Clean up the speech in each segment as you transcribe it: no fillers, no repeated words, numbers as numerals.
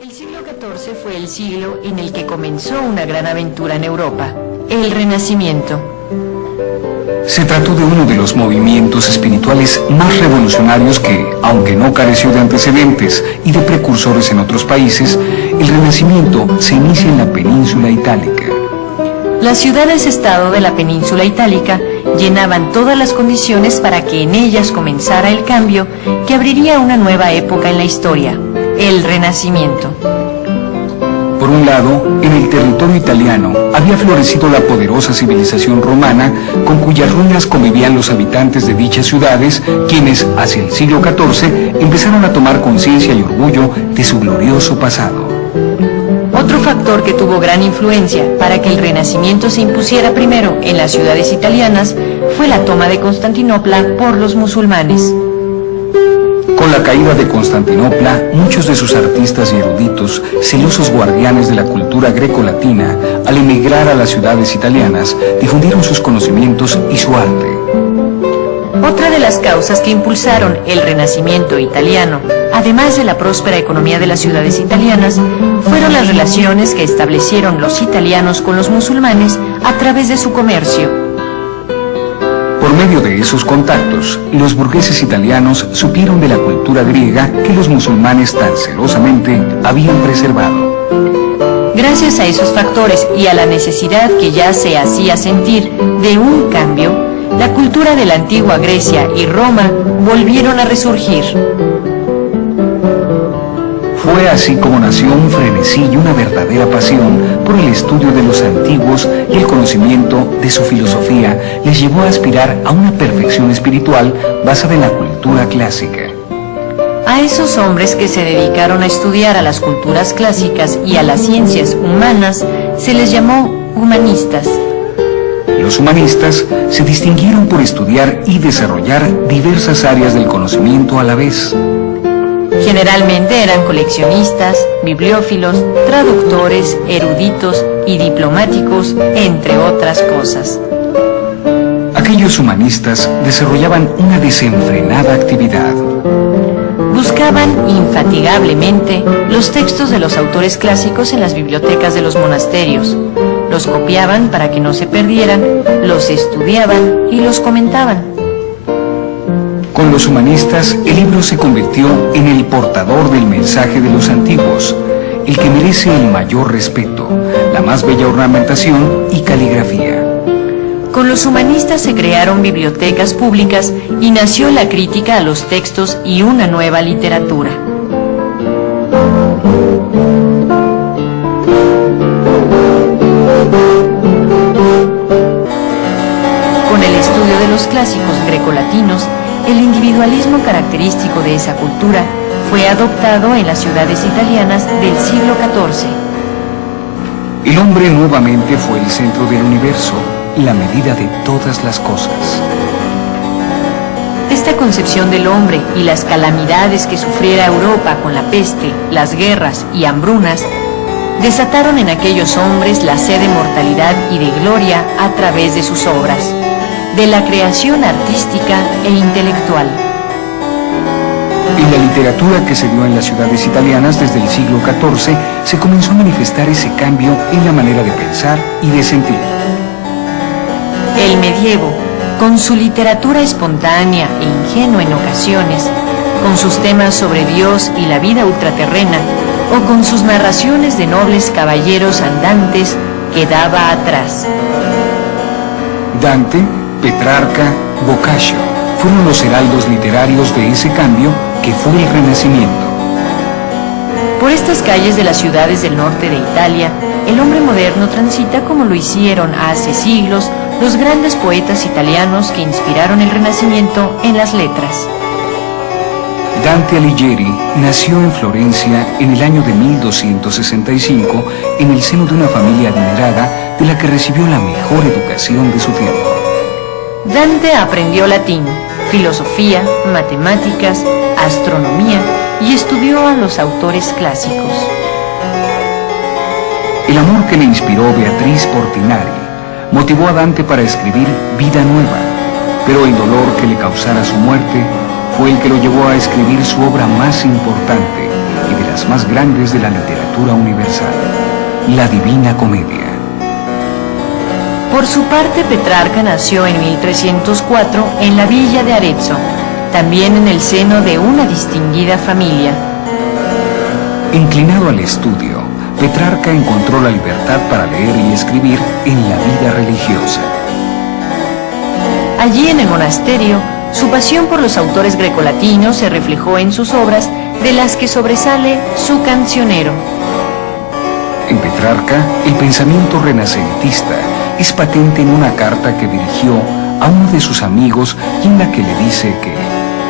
El siglo XIV fue el siglo en el que comenzó una gran aventura en Europa, el Renacimiento. Se trató de uno de los movimientos espirituales más revolucionarios que, aunque no careció de antecedentes y de precursores en otros países, el Renacimiento se inicia en la península itálica. Las ciudades-estado de la península itálica llenaban todas las condiciones para que en ellas comenzara el cambio que abriría una nueva época en la historia, el Renacimiento. Por un lado, en el territorio italiano había florecido la poderosa civilización romana, con cuyas ruinas convivían los habitantes de dichas ciudades, quienes, hacia el siglo XIV, empezaron a tomar conciencia y orgullo de su glorioso pasado. Otro factor que tuvo gran influencia para que el Renacimiento se impusiera primero en las ciudades italianas fue la toma de Constantinopla por los musulmanes. Con la caída de Constantinopla, muchos de sus artistas y eruditos, celosos guardianes de la cultura greco-latina, al emigrar a las ciudades italianas, difundieron sus conocimientos y su arte. Otra de las causas que impulsaron el Renacimiento italiano, además de la próspera economía de las ciudades italianas, fueron las relaciones que establecieron los italianos con los musulmanes a través de su comercio. Por medio de esos contactos, los burgueses italianos supieron de la cultura griega que los musulmanes tan celosamente habían preservado. Gracias a esos factores y a la necesidad que ya se hacía sentir de un cambio, la cultura de la antigua Grecia y Roma volvieron a resurgir. Fue así como nació un frenesí y una verdadera pasión por el estudio de los antiguos, y el conocimiento de su filosofía les llevó a aspirar a una perfección espiritual basada en la cultura clásica. A esos hombres que se dedicaron a estudiar a las culturas clásicas y a las ciencias humanas se les llamó humanistas. Los humanistas se distinguieron por estudiar y desarrollar diversas áreas del conocimiento a la vez. Generalmente eran coleccionistas, bibliófilos, traductores, eruditos y diplomáticos, entre otras cosas. Aquellos humanistas desarrollaban una desenfrenada actividad. Buscaban infatigablemente los textos de los autores clásicos en las bibliotecas de los monasterios. Los copiaban para que no se perdieran, los estudiaban y los comentaban. Con los humanistas, el libro se convirtió en el portador del mensaje de los antiguos, el que merece el mayor respeto, la más bella ornamentación y caligrafía. Con los humanistas se crearon bibliotecas públicas y nació la crítica a los textos y una nueva literatura. Con el estudio de los clásicos grecolatinos, el individualismo característico de esa cultura fue adoptado en las ciudades italianas del siglo XIV. El hombre nuevamente fue el centro del universo, la medida de todas las cosas. Esta concepción del hombre y las calamidades que sufriera Europa con la peste, las guerras y hambrunas desataron en aquellos hombres la sed de mortalidad y de gloria a través de sus obras, de la creación artística e intelectual. En la literatura que se dio en las ciudades italianas desde el siglo XIV se comenzó a manifestar ese cambio en la manera de pensar y de sentir. El medievo, con su literatura espontánea e ingenua en ocasiones, con sus temas sobre Dios y la vida ultraterrena, o con sus narraciones de nobles caballeros andantes, quedaba atrás. Dante, Petrarca, Boccaccio fueron los heraldos literarios de ese cambio que fue el Renacimiento. Por estas calles de las ciudades del norte de Italia, el hombre moderno transita como lo hicieron hace siglos los grandes poetas italianos que inspiraron el Renacimiento en las letras. Dante Alighieri nació en Florencia en el año de 1265 en el seno de una familia adinerada de la que recibió la mejor educación de su tiempo. Dante aprendió latín, filosofía, matemáticas, astronomía y estudió a los autores clásicos. El amor que le inspiró Beatriz Portinari motivó a Dante para escribir Vida Nueva, pero el dolor que le causara su muerte fue el que lo llevó a escribir su obra más importante y de las más grandes de la literatura universal, la Divina Comedia. Por su parte, Petrarca nació en 1304 en la villa de Arezzo, también en el seno de una distinguida familia. Inclinado al estudio, Petrarca encontró la libertad para leer y escribir en la vida religiosa. Allí en el monasterio, su pasión por los autores grecolatinos se reflejó en sus obras, de las que sobresale su Cancionero. En Petrarca, el pensamiento renacentista es patente en una carta que dirigió a uno de sus amigos y en la que le dice que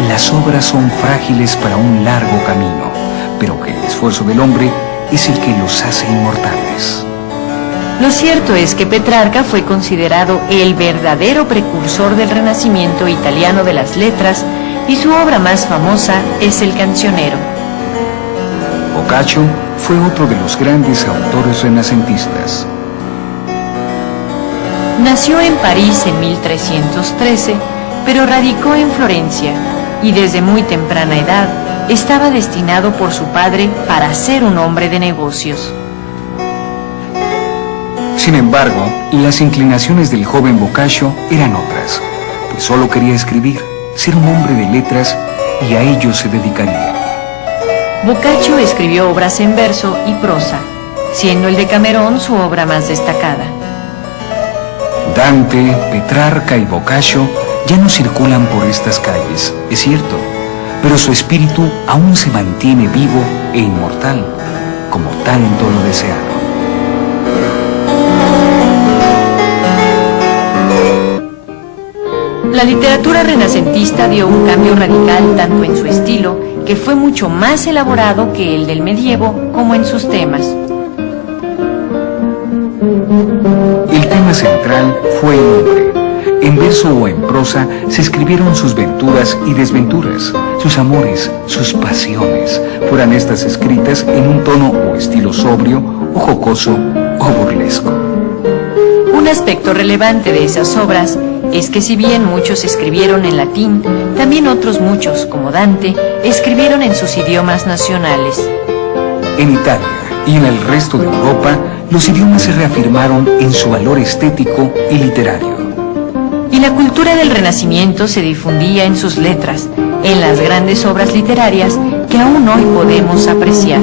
las obras son frágiles para un largo camino, pero que el esfuerzo del hombre es el que los hace inmortales. Lo cierto es que Petrarca fue considerado el verdadero precursor del Renacimiento italiano de las letras y su obra más famosa es el Cancionero. Boccaccio fue otro de los grandes autores renacentistas. Nació en París en 1313, pero radicó en Florencia y desde muy temprana edad estaba destinado por su padre para ser un hombre de negocios. Sin embargo, las inclinaciones del joven Boccaccio eran otras, pues solo quería escribir, ser un hombre de letras y a ello se dedicaría. Boccaccio escribió obras en verso y prosa, siendo el Decamerón su obra más destacada. Dante, Petrarca y Boccaccio ya no circulan por estas calles, es cierto, pero su espíritu aún se mantiene vivo e inmortal, como tanto lo desearon. La literatura renacentista dio un cambio radical tanto en su estilo, que fue mucho más elaborado que el del medievo, como en sus temas. El tema central fue el hombre. En verso o en prosa se escribieron sus venturas y desventuras, sus amores, sus pasiones, fueran estas escritas en un tono o estilo sobrio, o jocoso, o burlesco. Un aspecto relevante de esas obras es que si bien muchos escribieron en latín, también otros muchos, como Dante, escribieron en sus idiomas nacionales. En Italia y en el resto de Europa, los idiomas se reafirmaron en su valor estético y literario. Y la cultura del Renacimiento se difundía en sus letras, en las grandes obras literarias que aún hoy podemos apreciar.